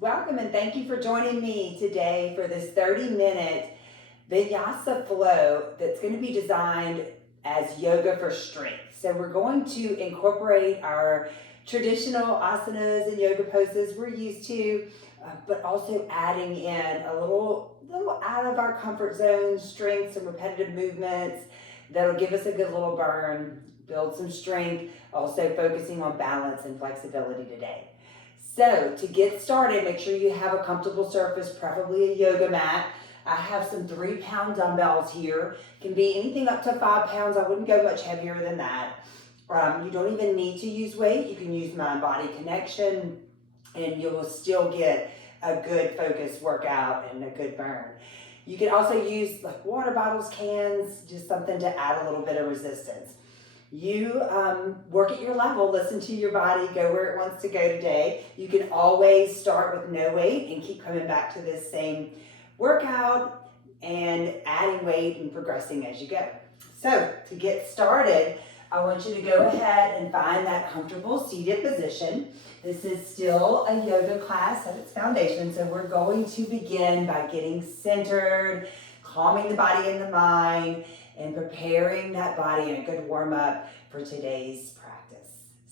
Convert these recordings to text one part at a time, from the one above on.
Welcome and thank you for joining me today for this 30-minute Vinyasa flow that's going to be designed as yoga for strength. So we're going to incorporate our traditional asanas and yoga poses we're used to, but also adding in a little out of our comfort zone strength, some repetitive movements that'll give us a good little burn, build some strength, also focusing on balance and flexibility today. So to get started, make sure you have a comfortable surface, preferably a yoga mat. I have some 3-pound dumbbells here. Can be anything up to 5 pounds. I wouldn't go much heavier than that. You don't even need to use weight. You can use mind-body connection and you will still get a good focus workout and a good burn. You can also use like water bottles, cans, just something to add a little bit of resistance. You work at your level, listen to your body, go where it wants to go today. You can always start with no weight and keep coming back to this same workout and adding weight and progressing as you go. So to get started, I want you to go ahead and find that comfortable seated position. This is still a yoga class at its foundation, so we're going to begin by getting centered, calming the body and the mind, and preparing that body and a good warm-up for today's practice.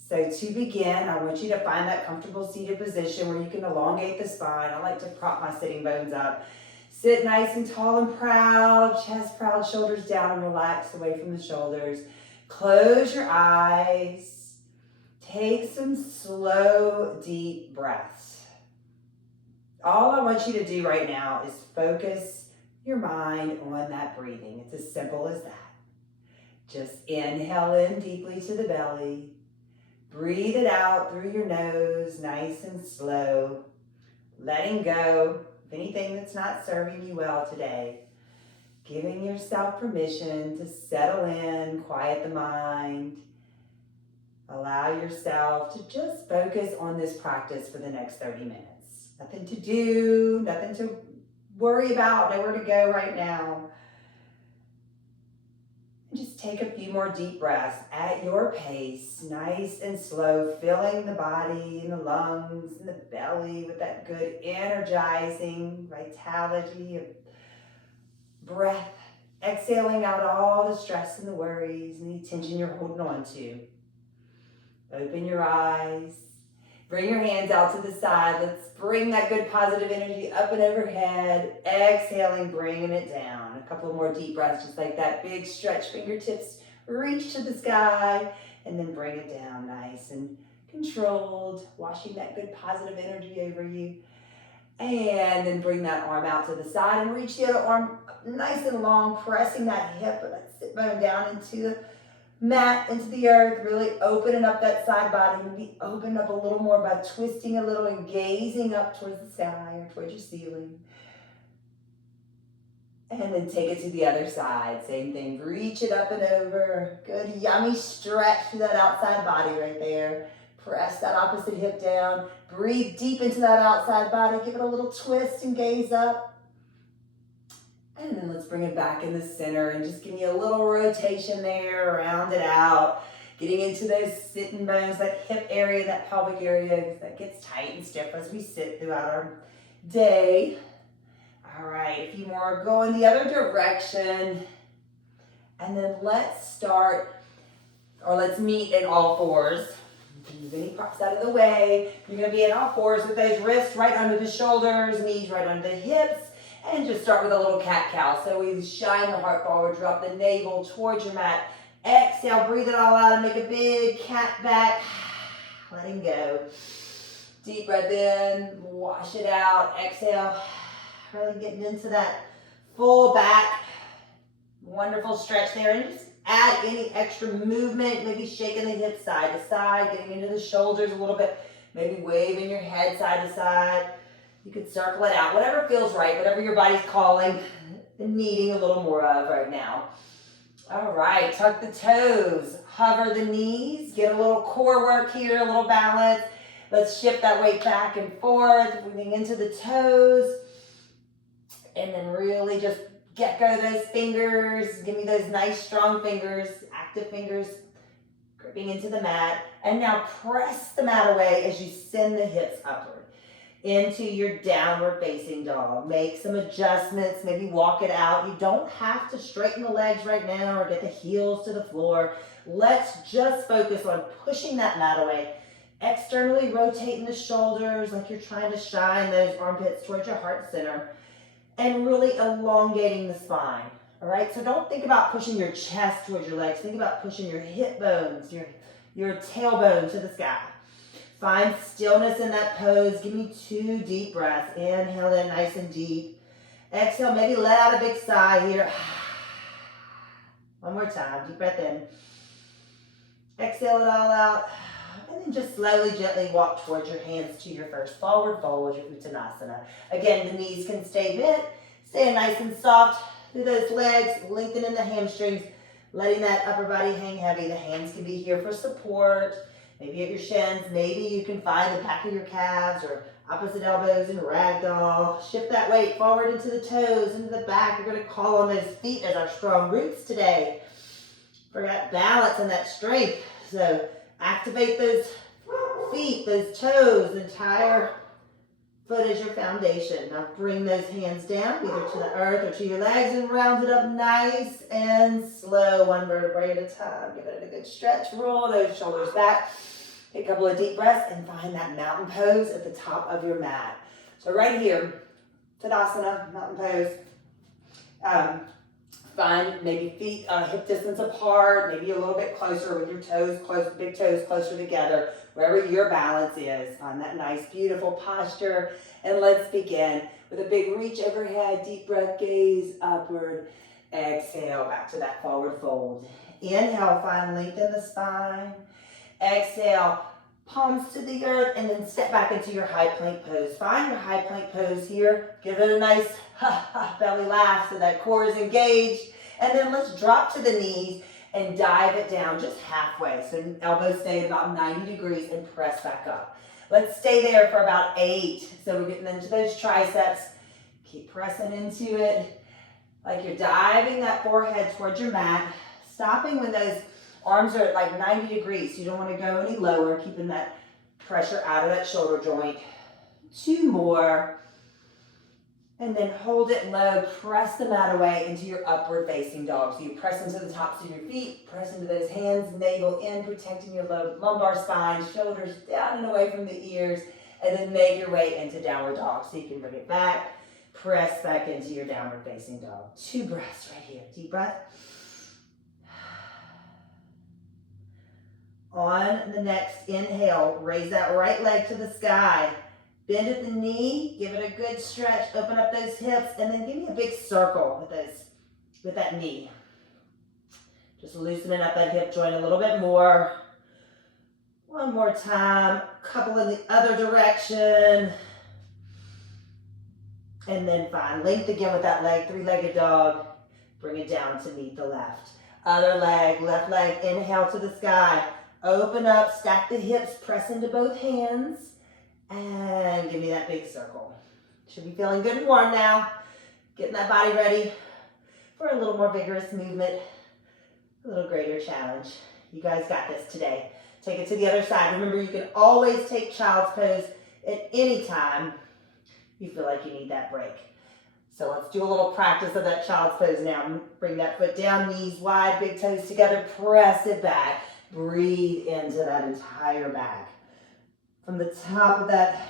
So to begin, I want you to find that comfortable seated position where you can elongate the spine. I like to prop my sitting bones up. Sit nice and tall and proud, chest proud, shoulders down and relax away from the shoulders. Close your eyes. Take some slow, deep breaths. All I want you to do right now is focus your mind on that breathing. It's as simple as that. Just inhale in deeply to the belly. Breathe it out through your nose, nice and slow. Letting go of anything that's not serving you well today. Giving yourself permission to settle in, quiet the mind. Allow yourself to just focus on this practice for the next 30 minutes. Nothing to do, nothing to worry about, nowhere to go right now. And just take a few more deep breaths at your pace, nice and slow, filling the body and the lungs and the belly with that good energizing vitality of breath. Exhaling out all the stress and the worries and the tension you're holding on to. Open your eyes. Bring your hands out to the side. Let's bring that good positive energy up and overhead. Exhaling, bringing it down. A couple more deep breaths, just like that. Big stretch, fingertips reach to the sky. And then bring it down nice and controlled. Washing that good positive energy over you. And then bring that arm out to the side and reach the other arm nice and long. Pressing that hip or that sit bone down into the mat, into the earth, really opening up that side body. Maybe open up a little more by twisting a little and gazing up towards the sky or towards your ceiling. And then take it to the other side. Same thing, reach it up and over. Good yummy stretch to that outside body right there. Press that opposite hip down. Breathe deep into that outside body. Give it a little twist and gaze up. And then let's bring it back in the center and just give me a little rotation there, round it out. Getting into those sitting bones, that hip area, that pelvic area that gets tight and stiff as we sit throughout our day. All right, a few more. Go in the other direction. And then let's meet in all fours. Move any props out of the way. You're gonna be in all fours with those wrists right under the shoulders, knees right under the hips. And just start with a little cat-cow. So we shine the heart forward, drop the navel towards your mat. Exhale, breathe it all out and make a big cat back. Letting go. Deep breath in, wash it out. Exhale, really getting into that full back. Wonderful stretch there. And just add any extra movement, maybe shaking the hips side to side, getting into the shoulders a little bit, maybe waving your head side to side. You could circle it out, whatever feels right, whatever your body's calling and needing a little more of right now. All right, tuck the toes, hover the knees, get a little core work here, a little balance. Let's shift that weight back and forth, breathing into the toes. And then really just get go of those fingers. Give me those nice strong fingers, active fingers, gripping into the mat. And now press the mat away as you send the hips upward. into your downward facing dog. Make some adjustments, maybe walk it out. You don't have to straighten the legs right now or get the heels to the floor. Let's just focus on pushing that mat away. Externally rotating the shoulders like you're trying to shine those armpits towards your heart center and really elongating the spine. All right, so don't think about pushing your chest towards your legs. Think about pushing your hip bones, your tailbone to the sky. Find stillness in that pose. Give me 2 deep breaths. Inhale in nice and deep. Exhale, maybe let out a big sigh here. One more time, deep breath in. Exhale it all out. And then just slowly, gently walk towards your hands to your first forward fold, your Uttanasana. Again, the knees can stay bent. Stay nice and soft through those legs, lengthening the hamstrings, letting that upper body hang heavy. The hands can be here for support. Maybe at your shins, maybe you can find the back of your calves or opposite elbows in ragdoll. Shift that weight forward into the toes, into the back. We're going to call on those feet as our strong roots today for that balance and that strength. So activate those feet, those toes, the entire foot is your foundation. Now bring those hands down, either to the earth or to your legs, and round it up nice and slow, one vertebrae at a time. Give it a good stretch, roll those shoulders back. Take a couple of deep breaths and find that mountain pose at the top of your mat. So right here, Tadasana, mountain pose. Find maybe feet hip distance apart, maybe a little bit closer with your toes close, big toes closer together, wherever your balance is. Find that nice, beautiful posture. And let's begin with a big reach overhead, deep breath, gaze upward. Exhale, back to that forward fold. Inhale, find length in the spine. Exhale, palms to the earth, and then step back into your high plank pose. Find your high plank pose here. Give it a nice belly laugh so that core is engaged. And then let's drop to the knees and dive it down just halfway. So elbows stay at about 90 degrees and press back up. Let's stay there for about 8. So we're getting into those triceps. Keep pressing into it like you're diving that forehead towards your mat. Stopping when those arms are at like 90 degrees. So you don't want to go any lower, keeping that pressure out of that shoulder joint. 2 more. And then hold it low, press the mat away into your upward facing dog. So you press into the tops of your feet, press into those hands, navel in, protecting your lumbar spine, shoulders down and away from the ears, and then make your way into downward dog. So you can bring it back, press back into your downward facing dog. 2 breaths right here. Deep breath. On the next inhale, raise that right leg to the sky. Bend at the knee, give it a good stretch, open up those hips, and then give me a big circle with that knee. Just loosening up that hip joint a little bit more. One more time, couple in the other direction. And then find length again with that leg, 3-legged dog. Bring it down to meet the left. Other leg, left leg, inhale to the sky. Open up, stack the hips, press into both hands. And give me that big circle. Should be feeling good and warm now. Getting that body ready for a little more vigorous movement, a little greater challenge. You guys got this today. Take it to the other side. Remember, you can always take child's pose at any time you feel like you need that break. So let's do a little practice of that child's pose now. Bring that foot down, knees wide, big toes together, press it back. Breathe into that entire back. From the top of that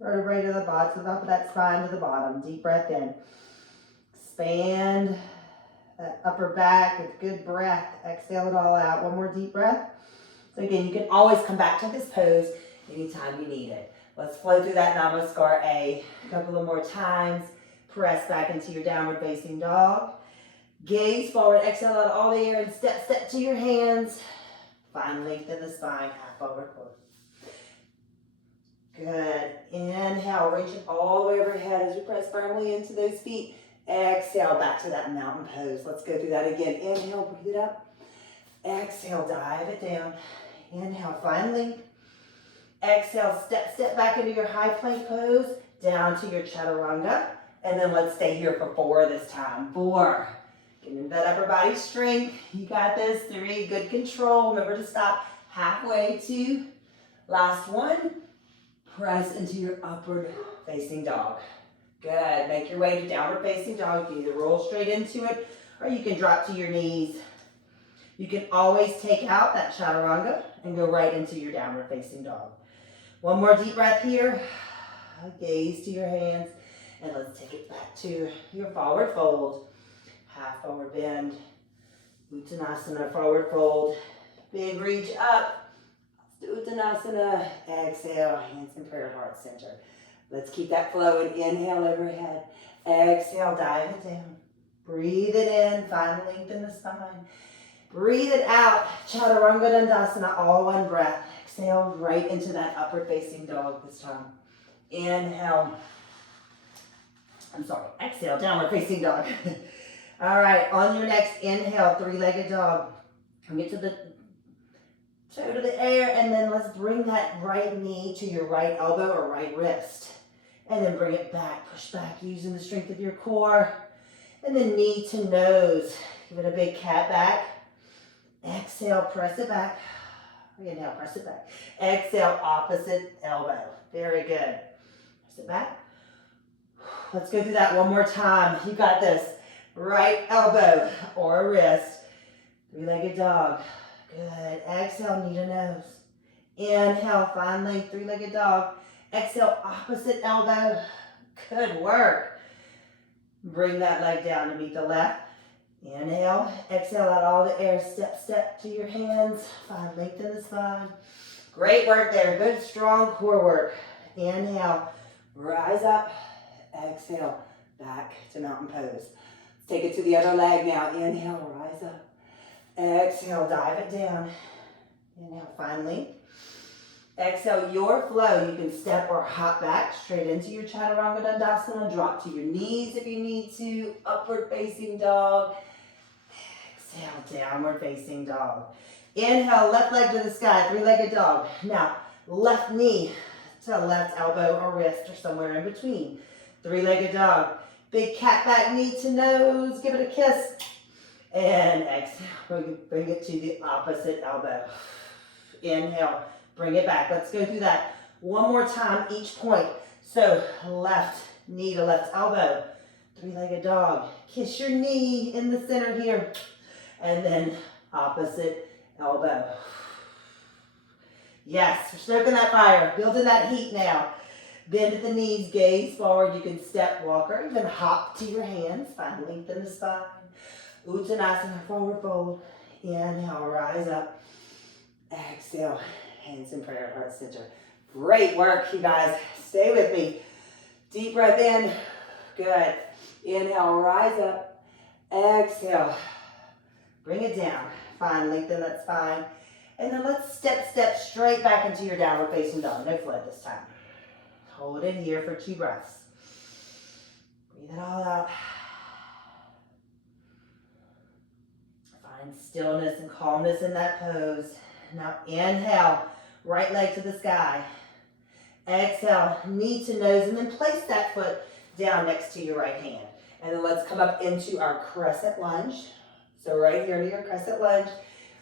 vertebrae to the bottom, to the top of that spine to the bottom. Deep breath in. Expand that upper back with good breath. Exhale it all out. One more deep breath. So again, you can always come back to this pose anytime you need it. Let's flow through that Namaskar A a couple of more times. Press back into your downward facing dog. Gaze forward. Exhale out all the air and step to your hands. Find length in the spine. Half forward fold. Good. Inhale, reach it all the way overhead as you press firmly into those feet. Exhale, back to that mountain pose. Let's go through that again. Inhale, breathe it up. Exhale, dive it down. Inhale, find length. Exhale, step back into your high plank pose, down to your chaturanga. And then let's stay here for 4 this time. 4. Get into that upper body strength. You got this. 3, good control. Remember to stop halfway. 2. Last 1. Press into your upward facing dog. Good. Make your way to downward facing dog. You can either roll straight into it or you can drop to your knees. You can always take out that chaturanga and go right into your downward facing dog. One more deep breath here. Gaze to your hands and let's take it back to your forward fold. Half forward bend. Uttanasana, forward fold. Big reach up. Uttanasana. Exhale, hands in prayer, heart center. Let's keep that flowing. Inhale overhead. Exhale, dive it down. Breathe it in. Find length in the spine. Breathe it out. Chaturanga Dandasana, all one breath. Exhale right into that upward facing dog this time. Inhale. Exhale, downward facing dog. All right, on your next inhale, three-legged dog. Get to the toe to the air, and then let's bring that right knee to your right elbow or right wrist. And then bring it back, push back using the strength of your core. And then knee to nose. Give it a big cat back. Exhale, press it back. Inhale, press it back. Exhale, opposite elbow. Very good. Press it back. Let's go through that one more time. You got this. Right elbow or wrist. Three-legged dog. Good. Exhale, knee to nose. Inhale, find length, three-legged dog. Exhale, opposite elbow. Good work. Bring that leg down to meet the left. Inhale, exhale out all the air. Step, step to your hands. Find length in the spine. Great work there. Good, strong core work. Inhale, rise up. Exhale, back to mountain pose. Let's take it to the other leg now. Inhale, rise up. Exhale, dive it down. Inhale, find length. Exhale, your flow. You can step or hop back straight into your Chaturanga Dandasana. Drop to your knees if you need to. Upward facing dog. Exhale, downward facing dog. Inhale, left leg to the sky, three-legged dog. Now, left knee to left elbow or wrist or somewhere in between. Three-legged dog. Big cat back, knee to nose. Give it a kiss. And exhale, bring it to the opposite elbow. Inhale, bring it back. Let's go through that one more time each point. So left knee to left elbow. Three-legged dog. Kiss your knee in the center here. And then opposite elbow. Yes, we're stoking that fire. Building that heat now. Bend at the knees, gaze forward. You can step, walk, or even hop to your hands. Find length in the spine. Uttanasana, forward fold. Inhale, rise up. Exhale, hands in prayer, heart center. Great work, you guys. Stay with me. Deep breath in. Good. Inhale, rise up. Exhale. Bring it down. Find length in that spine. And then let's step straight back into your downward facing dog. No flood this time. Hold it here for 2 breaths. Breathe it all out. Find stillness and calmness in that pose. Now inhale, right leg to the sky. Exhale, knee to nose, and then place that foot down next to your right hand. And then let's come up into our crescent lunge. So right here to your crescent lunge.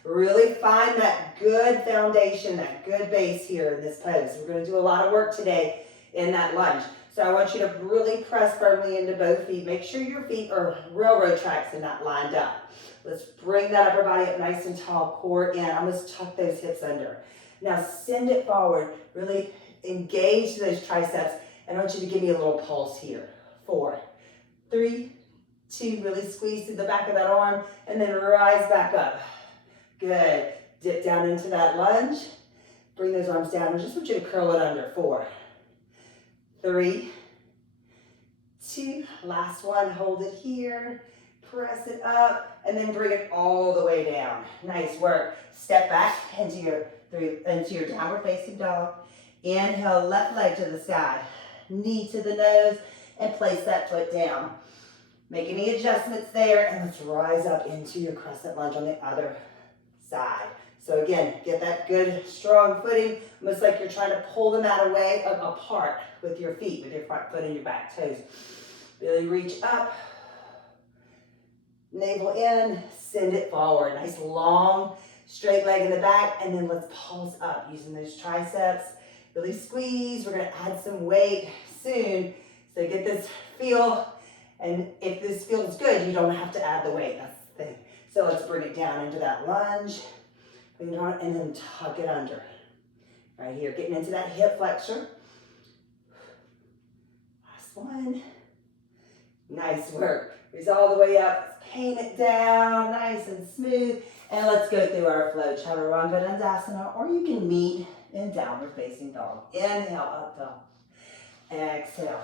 Really find that good foundation, that good base here in this pose. We're going to do a lot of work today in that lunge. So I want you to really press firmly into both feet. Make sure your feet are railroad tracks and not lined up. Let's bring that upper body up nice and tall, core in. I'm going to tuck those hips under. Now send it forward. Really engage those triceps. And I want you to give me a little pulse here. 4, 3, 2, really squeeze through the back of that arm. And then rise back up. Good. Dip down into that lunge. Bring those arms down. I just want you to curl it under. 4, 3, 2. Last one. Hold it here. Press it up. And then bring it all the way down. Nice work. Step back into your downward facing dog. Inhale, left leg to the sky. Knee to the nose. And place that foot down. Make any adjustments there. And let's rise up into your crescent lunge on the other side. So again, get that good strong footing, almost like you're trying to pull the mat away apart with your feet, with your front foot and your back toes. Really reach up, navel in, send it forward. Nice long straight leg in the back, and then let's pulse up using those triceps. Really squeeze. We're gonna add some weight soon. So get this feel, and if this feels good, you don't have to add the weight, that's the thing. So let's bring it down into that lunge, bring it on, and then tuck it under. Right here, getting into that hip flexor. Last one. Nice work. Raise all the way up. Let's paint it down, nice and smooth. And let's go through our flow, Chaturanga Dandasana, or you can meet in downward facing dog. Inhale, up dog. Exhale,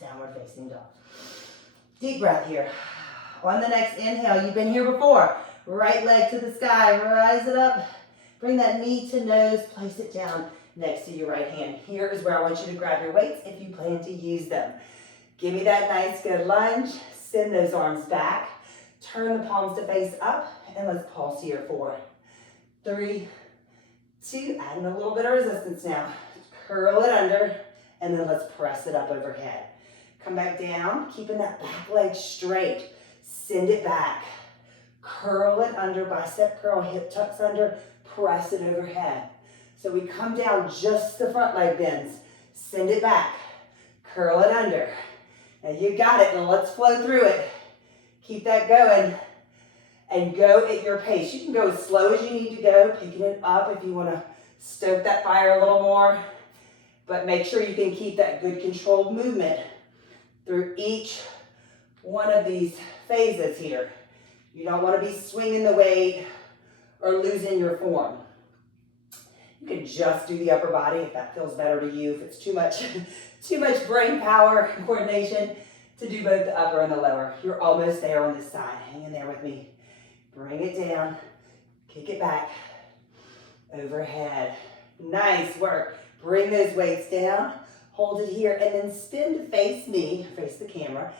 downward facing dog. Deep breath here. On the next inhale, you've been here before. Right leg to the sky, rise it up. Bring that knee to nose, place it down next to your right hand. Here is where I want you to grab your weights if you plan to use them. Give me that nice good lunge. Send those arms back. Turn the palms to face up, and let's pulse here. 4, 3, 2, adding a little bit of resistance now. Curl it under, and then let's press it up overhead. Come back down, keeping that back leg straight. Send it back. Curl it under, bicep curl, hip tucks under, press it overhead. So we come down, just the front leg bends. Send it back. Curl it under. Now you got it, and let's flow through it. Keep that going, and go at your pace. You can go as slow as you need to go, picking it up if you want to stoke that fire a little more, but make sure you can keep that good controlled movement through each one of these phases here. You don't want to be swinging the weight or losing your form. You can just do the upper body if that feels better to you. If it's too much brain power and coordination to do both the upper and the lower. You're almost there on this side. Hang in there with me. Bring it down, kick it back, overhead. Nice work. Bring those weights down, hold it here, and then spin to face me, face the camera.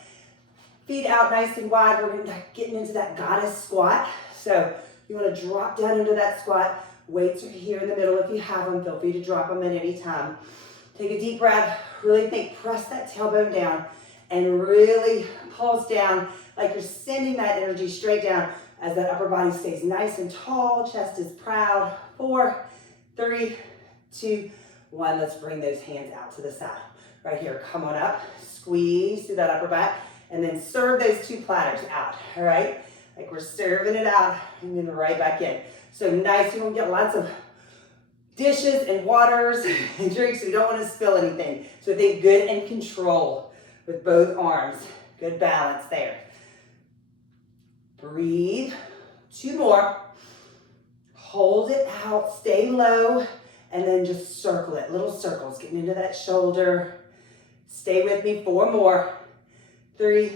Feet out nice and wide. We're getting into that goddess squat. So you want to drop down into that squat. Weights are here in the middle if you have them. Feel free to drop them at any time. Take a deep breath. Really think, press that tailbone down and really pulse down like you're sending that energy straight down as that upper body stays nice and tall. Chest is proud. 4, 3, 2, 1. Let's bring those hands out to the side. Right here, come on up. Squeeze through that upper back. And then serve those 2 platters out, all right? Like we're serving it out and then right back in. So nice, you don't get lots of dishes and waters and drinks, so you don't want to spill anything. So think good and control with both arms. Good balance there. Breathe. 2 more. Hold it out, stay low, and then just circle it. Little circles, getting into that shoulder. Stay with me, 4 more. 3,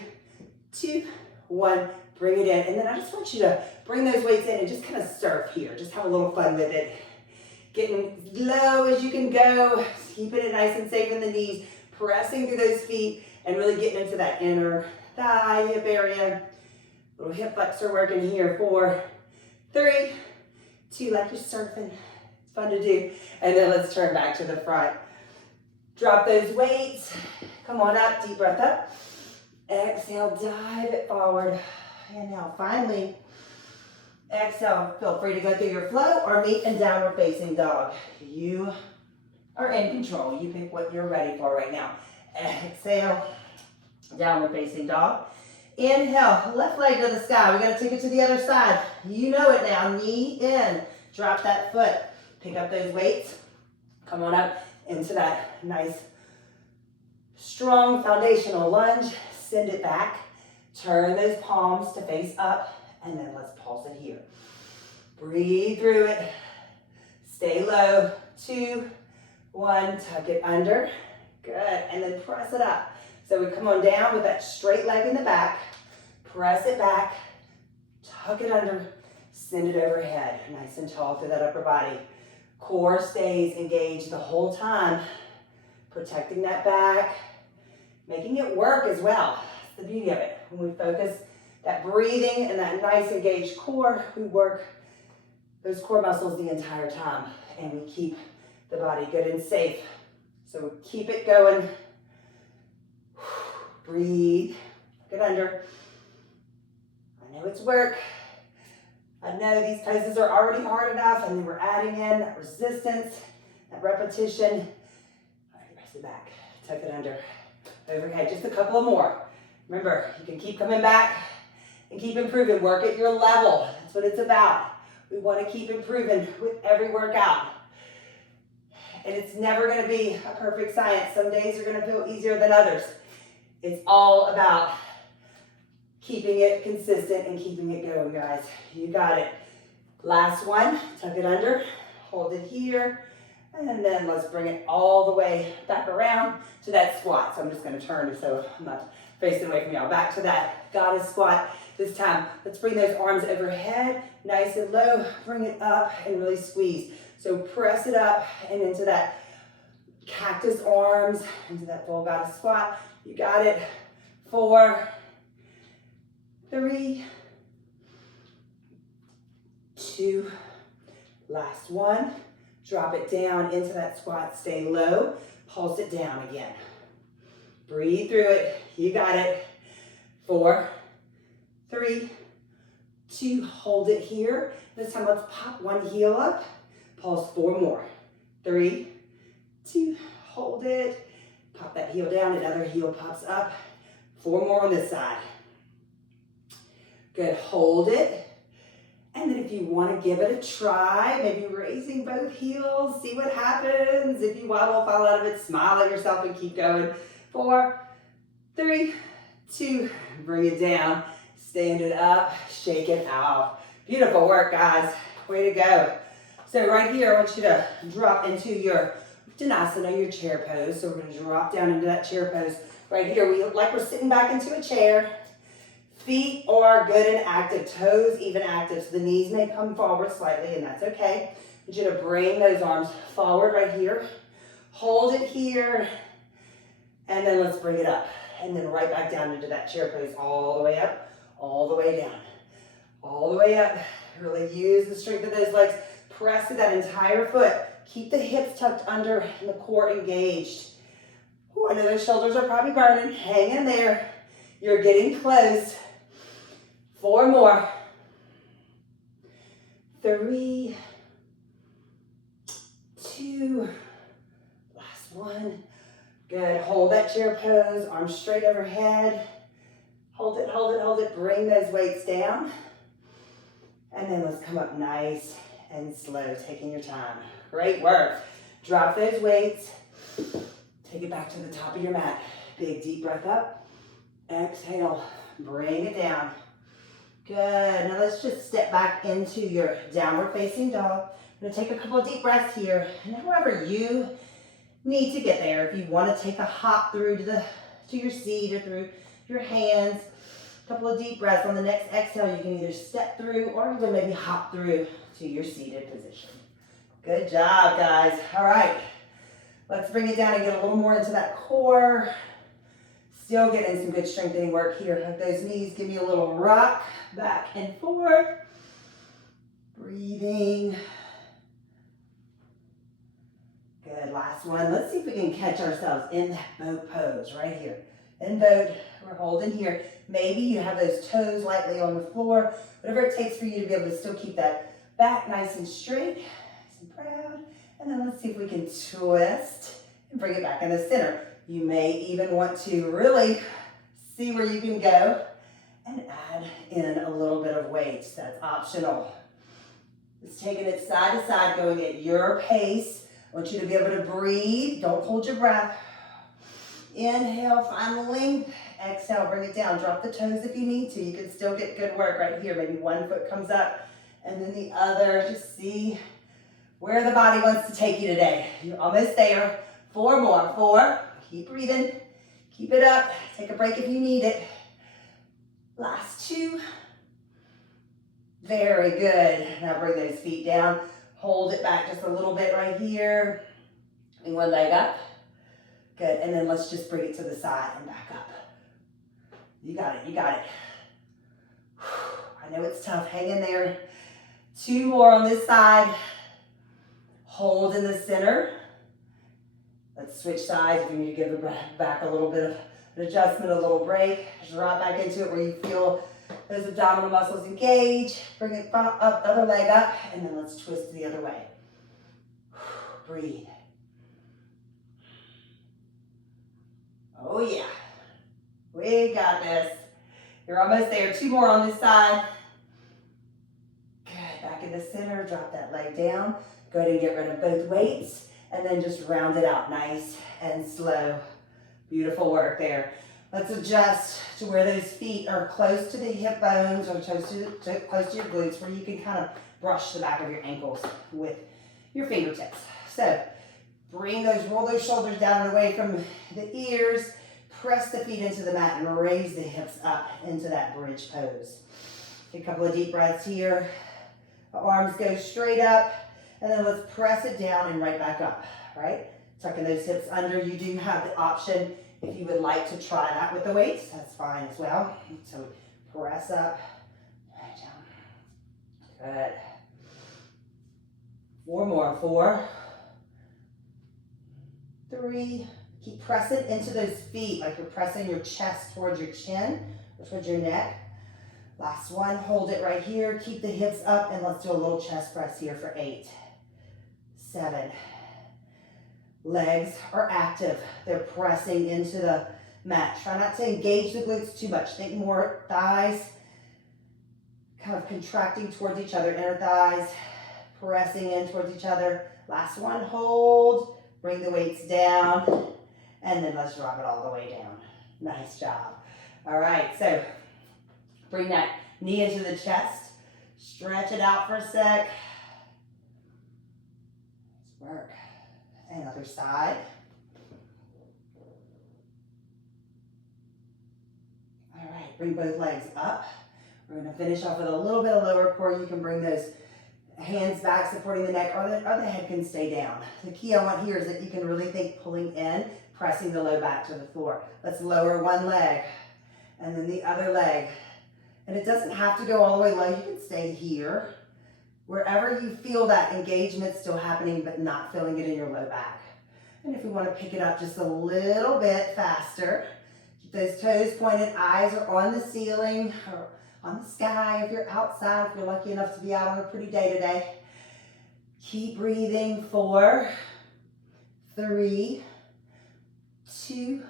2, 1, bring it in. And then I just want you to bring those weights in and just kind of surf here. Just have a little fun with it. Getting low as you can go, keeping it nice and safe in the knees, pressing through those feet, and really getting into that inner thigh, hip area. Little hip flexor working here. 4, 3, 2, like you're surfing. It's fun to do. And then let's turn back to the front. Drop those weights. Come on up, deep breath up. Exhale, dive it forward. Inhale, finally. Exhale, feel free to go through your flow or meet in downward facing dog. You are in control. You pick what you're ready for right now. Exhale, downward facing dog. Inhale, left leg to the sky. We got to take it to the other side. You know it now. Knee in. Drop that foot. Pick up those weights. Come on up into that nice, strong foundational lunge. Send it back. Turn those palms to face up. And then let's pulse it here. Breathe through it. Stay low. 2, 1. Tuck it under. Good. And then press it up. So we come on down with that straight leg in the back. Press it back. Tuck it under. Send it overhead. Nice and tall through that upper body. Core stays engaged the whole time. Protecting that back. Making it work as well. That's the beauty of it. When we focus that breathing and that nice engaged core, we work those core muscles the entire time, and we keep the body good and safe. So we keep it going. Breathe, get under. I know it's work. I know these poses are already hard enough, and then we're adding in that resistance, that repetition. Press it back, tuck it under, overhead, just a couple of more. Remember, you can keep coming back and keep improving. Work at your level. That's what it's about. We want to keep improving with every workout. And it's never going to be a perfect science. Some days are going to feel easier than others. It's all about keeping it consistent and keeping it going, guys. You got it. Last one, tuck it under, hold it here, and then let's bring it all the way back around to that squat. So I'm just going to turn so I'm not facing away from y'all. Back to that goddess squat. This time, let's bring those arms overhead, nice and low. Bring it up and really squeeze. So press it up and into that cactus arms, into that full goddess squat. You got it. 4, 3, 2, last one. Drop it down into that squat. Stay low. Pulse it down again. Breathe through it. You got it. 4, 3, 2, hold it here. This time let's pop one heel up. Pulse 4 more. 3, 2, hold it. Pop that heel down, another heel pops up. 4 more on this side. Good, hold it. And then if you want to give it a try, maybe raising both heels, see what happens. If you wobble, fall out of it, smile at yourself and keep going. 4, 3, 2, bring it down. Stand it up, shake it out. Beautiful work, guys. Way to go. So right here, I want you to drop into your Vinyasa, your chair pose. So we're going to drop down into that chair pose. Right here, we look like we're sitting back into a chair. Feet are good and active, toes even active. So the knees may come forward slightly, and that's okay. I want you to bring those arms forward right here. Hold it here. And then let's bring it up. And then right back down into that chair pose, all the way up, all the way down, all the way up. Really use the strength of those legs. Press to that entire foot. Keep the hips tucked under and the core engaged. Ooh, I know those shoulders are probably burning. Hang in there. You're getting close. 4 more. 3, 2, last one. Good, hold that chair pose, arms straight overhead. Hold it, hold it, hold it. Bring those weights down. And then let's come up nice and slow, taking your time. Great work. Drop those weights. Take it back to the top of your mat. Big deep breath up. Exhale, bring it down. Good, now let's just step back into your downward facing dog. I'm gonna take a couple of deep breaths here. And however you need to get there, if you wanna take a hop through to your seat or through your hands, a couple of deep breaths. On the next exhale, you can either step through or even maybe hop through to your seated position. Good job, guys. All right, let's bring it down and get a little more into that core. Still getting some good strengthening work here. Hug those knees, give me a little rock back and forth. Breathing. Good, last one. Let's see if we can catch ourselves in that boat pose right here. In boat, we're holding here. Maybe you have those toes lightly on the floor. Whatever it takes for you to be able to still keep that back nice and straight, nice and proud. And then let's see if we can twist and bring it back in the center. You may even want to really see where you can go and add in a little bit of weight. That's optional. Just taking it side to side, going at your pace. I want you to be able to breathe. Don't hold your breath. Inhale, find the length. Exhale, bring it down. Drop the toes if you need to. You can still get good work right here. Maybe one foot comes up and then the other. Just see where the body wants to take you today. You're almost there. 4 more. 4. Keep breathing. Keep it up. Take a break if you need it. Last 2. Very good. Now bring those feet down. Hold it back just a little bit right here. Bring one leg up. Good. And then let's just bring it to the side and back up. You got it. You got it. I know it's tough. Hang in there. 2 more on this side. Hold in the center. Let's switch sides. If you need to give the breath back a little bit of an adjustment, a little break. Drop back into it where you feel those abdominal muscles engage. Bring it up, other leg up, and then let's twist the other way. Breathe. We got this. You're almost there. 2 more on this side. Good. Back in the center. Drop that leg down. Go ahead and get rid of both weights. And then just round it out nice and slow. Beautiful work there. Let's adjust to where those feet are close to the hip bones or close to your glutes, where you can kind of brush the back of your ankles with your fingertips. So roll those shoulders down and away from the ears. Press the feet into the mat and raise the hips up into that bridge pose. Take a couple of deep breaths here. The arms go straight up, and then let's press it down and right back up, right? Tucking those hips under. You do have the option, if you would like to try that with the weights, that's fine as well. So press up, right down. Good. 4 more. 4, 3. Keep pressing into those feet like you're pressing your chest towards your chin or towards your neck. Last one. Hold it right here. Keep the hips up, and let's do a little chest press here for 8, 7. Legs are active. They're pressing into the mat. Try not to engage the glutes too much. Think more thighs kind of contracting towards each other. Inner thighs pressing in towards each other. Last one. Hold. Bring the weights down. And then let's drop it all the way down. Nice job. All right, so bring that knee into the chest. Stretch it out for a sec. Let's work. And other side. All right, bring both legs up. We're gonna finish off with a little bit of lower core. You can bring those hands back supporting the neck, or the head can stay down. The key I want here is that you can really think pulling in, pressing the low back to the floor. Let's lower one leg and then the other leg. And it doesn't have to go all the way low. You can stay here. Wherever you feel that engagement still happening but not feeling it in your low back. And if we want to pick it up just a little bit faster, keep those toes pointed, eyes are on the ceiling or on the sky if you're outside, if you're lucky enough to be out on a pretty day today. Keep breathing. 4, 3, 2,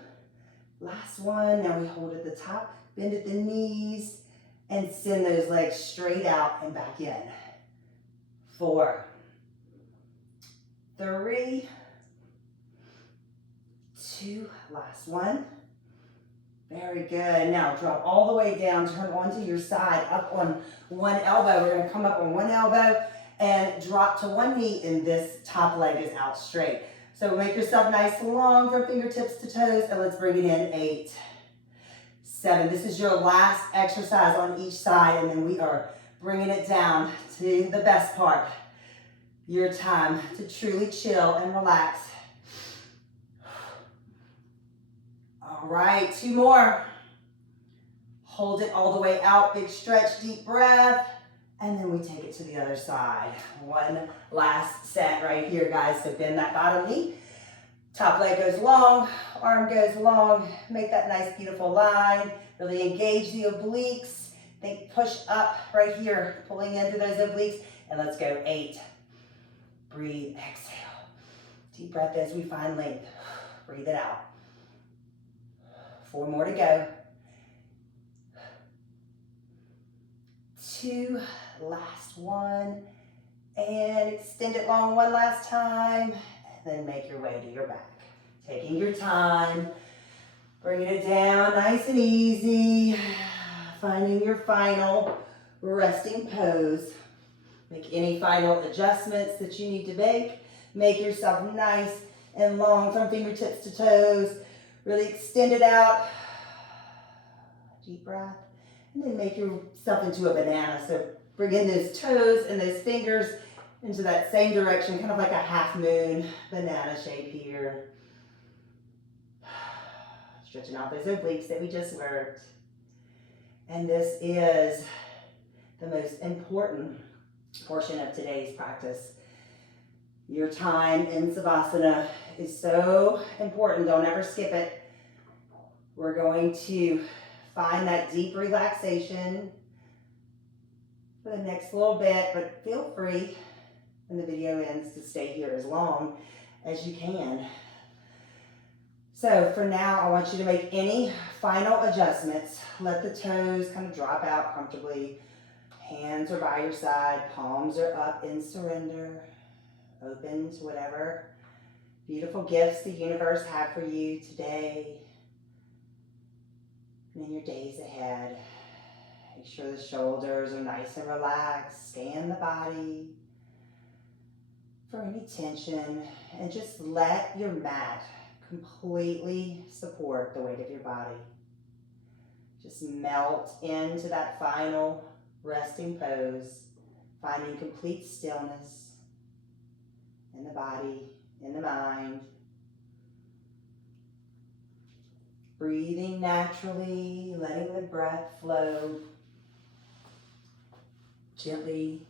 last one. Now we hold at the top, bend at the knees, and send those legs straight out and back in. 4, 3, 2, last one. Very good. Now drop all the way down, turn onto your side, up on one elbow. We're going to come up on one elbow and drop to one knee, and this top leg is out straight. So make yourself nice and long from fingertips to toes, and let's bring it in. 8, 7. This is your last exercise on each side, and then we are bringing it down to the best part. Your time to truly chill and relax. All right, 2 more. Hold it all the way out, big stretch, deep breath, and then we take it to the other side. One last set right here, guys. So bend that bottom knee. Top leg goes long, arm goes long. Make that nice, beautiful line. Really engage the obliques. Think push up right here, pulling into those obliques. And let's go. 8. Breathe, exhale. Deep breath as we find length. Breathe it out. 4 more to go. 2, last one. And extend it long one last time. And then make your way to your back. Taking your time. Bringing it down nice and easy. Finding your final resting pose. Make any final adjustments that you need to make. Make yourself nice and long from fingertips to toes. Really extend it out. Deep breath. And then make yourself into a banana. So bring in those toes and those fingers into that same direction, kind of like a half moon banana shape here. Stretching out those obliques that we just worked. And this is the most important portion of today's practice. Your time in Savasana is so important. Don't ever skip it. We're going to find that deep relaxation for the next little bit, but feel free when the video ends to stay here as long as you can. So for now, I want you to make any final adjustments. Let the toes kind of drop out comfortably. Hands are by your side, palms are up in surrender. Open to whatever beautiful gifts the universe have for you today and in your days ahead. Make sure the shoulders are nice and relaxed. Scan the body for any tension and just let your mat completely support the weight of your body. Just melt into that final resting pose, finding complete stillness in the body, in the mind. Breathing naturally, letting the breath flow gently,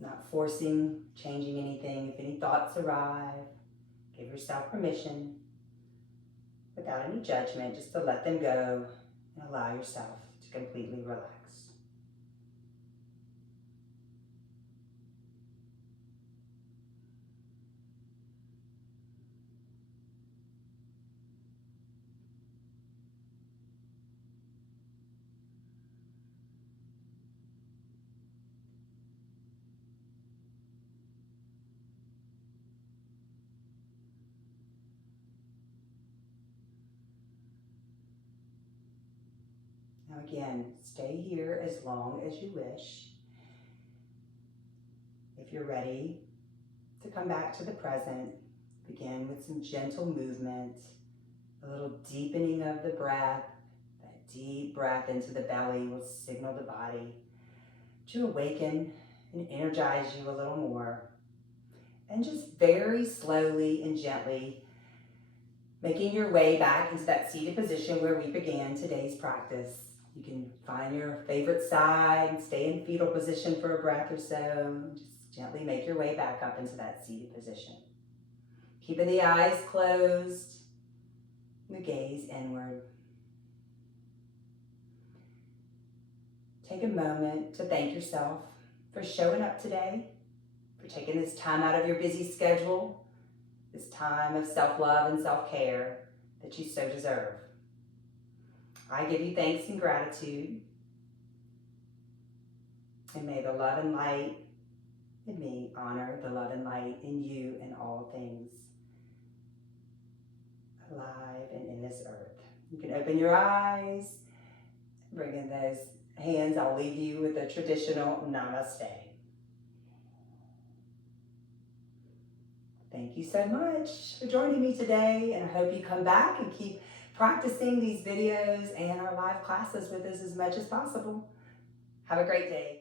not forcing, changing anything. If any thoughts arrive, give yourself permission without any judgment, just to let them go and allow yourself to completely relax. Now again, stay here as long as you wish. If you're ready to come back to the present, begin with some gentle movement, a little deepening of the breath. That deep breath into the belly will signal the body to awaken and energize you a little more. And just very slowly and gently making your way back into that seated position where we began today's practice. You can find your favorite side and stay in fetal position for a breath or so. Just gently make your way back up into that seated position. Keeping the eyes closed, the gaze inward. Take a moment to thank yourself for showing up today, for taking this time out of your busy schedule, this time of self-love and self-care that you so deserve. I give you thanks and gratitude, and may the love and light in me honor the love and light in you and all things alive and in this earth. You can open your eyes, bring in those hands. I'll leave you with a traditional namaste. Thank you so much for joining me today, and I hope you come back and keep practicing these videos and our live classes with us as much as possible. Have a great day.